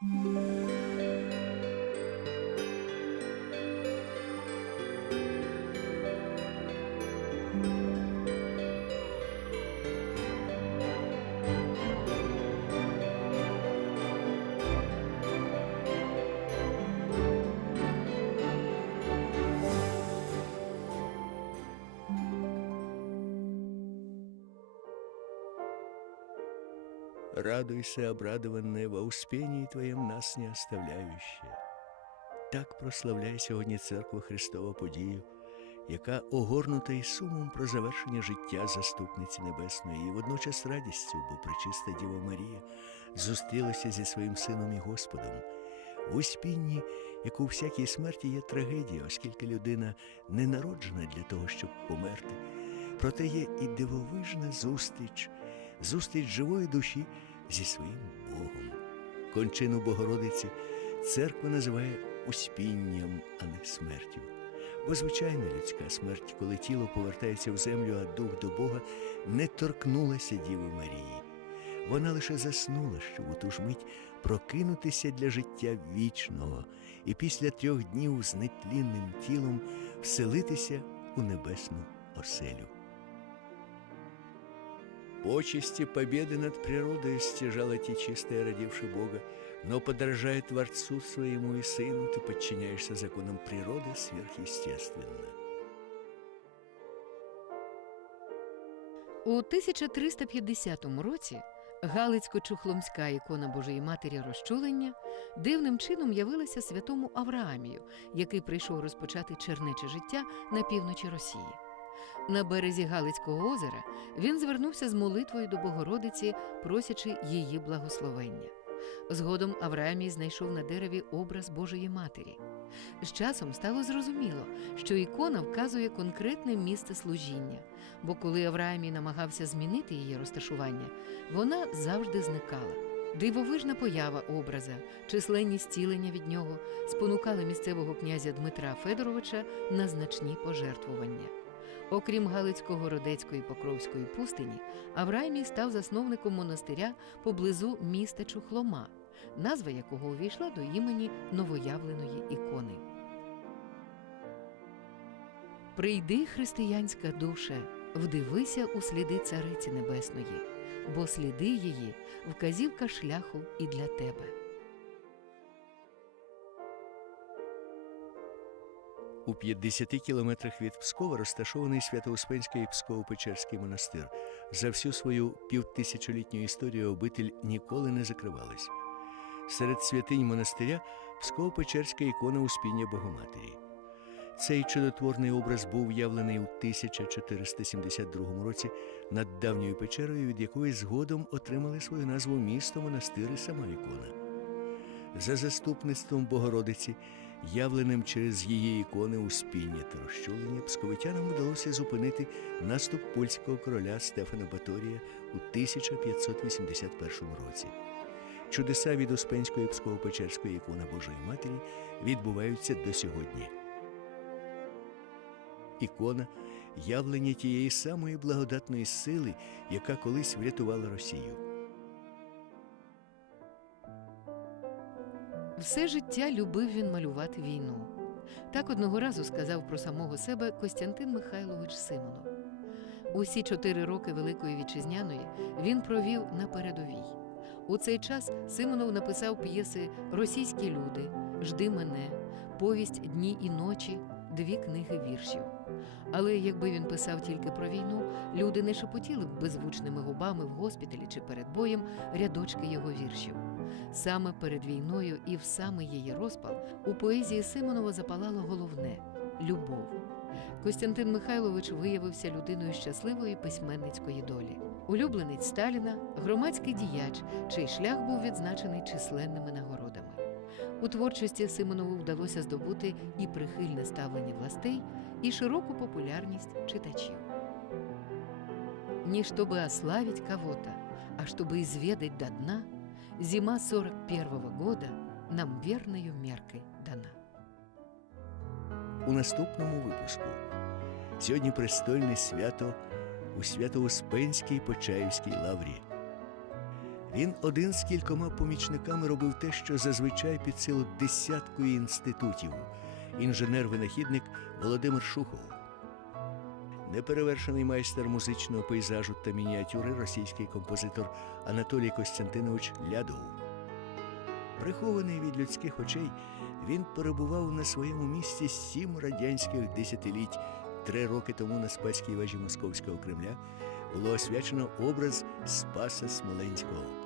Música Радуйся, обрадованная, во успении Твоем нас не оставляющая. Так прославляє сьогодні Церква Христова подію, яка огорнута і сумом про завершення життя заступниці Небесної, і водночас радістю, бо пречиста Діва Марія зустрілася зі своїм Сином і Господом. В успінні, як у всякій смерті, є трагедія, оскільки людина не народжена для того, щоб померти. Проте є і дивовижна зустріч, зустріч живої душі зі своїм Богом. Кончину Богородиці церква називає успінням, а не смертю. Бо звичайна людська смерть, коли тіло повертається в землю, а дух до Бога, не торкнулася Діви Марії. Вона лише заснула, щоб у ту ж мить прокинутися для життя вічного і після трьох днів з нетлінним тілом вселитися у небесну оселю. Почести победы над природой стяжала те чистое, родивший Бога, но, подражая Творцу своему и Сыну, ты подчиняешься законам природы сверхъестественно. У 1350 році Галицько-Чухломська ікона Божої Матері розчулення дивним чином явилася святому Авраамію, який прийшов розпочати чернече життя на півночі Росії. На березі Галицького озера він звернувся з молитвою до Богородиці, просячи її благословення. Згодом Авраамій знайшов на дереві образ Божої Матері. З часом стало зрозуміло, що ікона вказує конкретне місце служіння, бо коли Авраамій намагався змінити її розташування, вона завжди зникала. Дивовижна поява образа, численні зцілення від нього спонукали місцевого князя Дмитра Федоровича на значні пожертвування. Окрім Галицького Родецької Покровської пустині, Авраамій став засновником монастиря поблизу міста Чухлома, назва якого увійшла до імені новоявленої ікони. Прийди, християнська душе, вдивися у сліди Цариці Небесної, бо сліди її вказівка шляху і для тебе. У 50 кілометрах від Пскова розташований Свято-Успенський Псково-Печерський монастир. За всю свою півтисячолітню історію обитель ніколи не закривалась. Серед святинь монастиря Псково-Печерська ікона Успіння Богоматері. Цей чудотворний образ був явлений у 1472 році над давньою печерою, від якої згодом отримали свою назву місто, монастир і сама ікона. За заступництвом Богородиці, явленим через її ікони у успіння та розчулення, псковитянам вдалося зупинити наступ польського короля Стефана Баторія у 1581 році. Чудеса від Успенської Псково-Печерської ікони Божої Матері відбуваються до сьогодні. Ікона явлення тієї самої благодатної сили, яка колись врятувала Росію. Все життя любив він малювати війну. Так одного разу сказав про самого себе Костянтин Михайлович Симонов. Усі чотири роки Великої Вітчизняної він провів на передовій. У цей час Симонов написав п'єси Російські люди, Жди мене, Повість Дні і ночі, дві книги віршів. Але якби він писав тільки про війну, люди не шепотіли б беззвучними губами в госпіталі чи перед боєм рядочки його віршів. Саме перед війною і в саме її розпал у поезії Симонова запалало головне любов. Костянтин Михайлович виявився людиною щасливої письменницької долі. Улюбленець Сталіна, громадський діяч, чий шлях був відзначений численними нагородами. У творчості Симонову вдалося здобути і прихильне ставлення властей, і широку популярність читачів. Не чтобы ославить кого-то, а чтобы изведать до дна, зима 41-го года нам верною меркой дана. У наступному випуску сьогодні престольне свято у Свято-Успенській Почаївській лаврі. Він один з кількома помічниками робив те, що зазвичай під силу десяткою інститутів. Інженер-винахідник Володимир Шухов. Неперевершений майстер музичного пейзажу та мініатюри російський композитор Анатолій Костянтинович Лядов. Прихований від людських очей, він перебував на своєму місці сім радянських десятиліть. Три роки тому на спецькій вежі Московського Кремля було освячено образ Спаса Смоленського.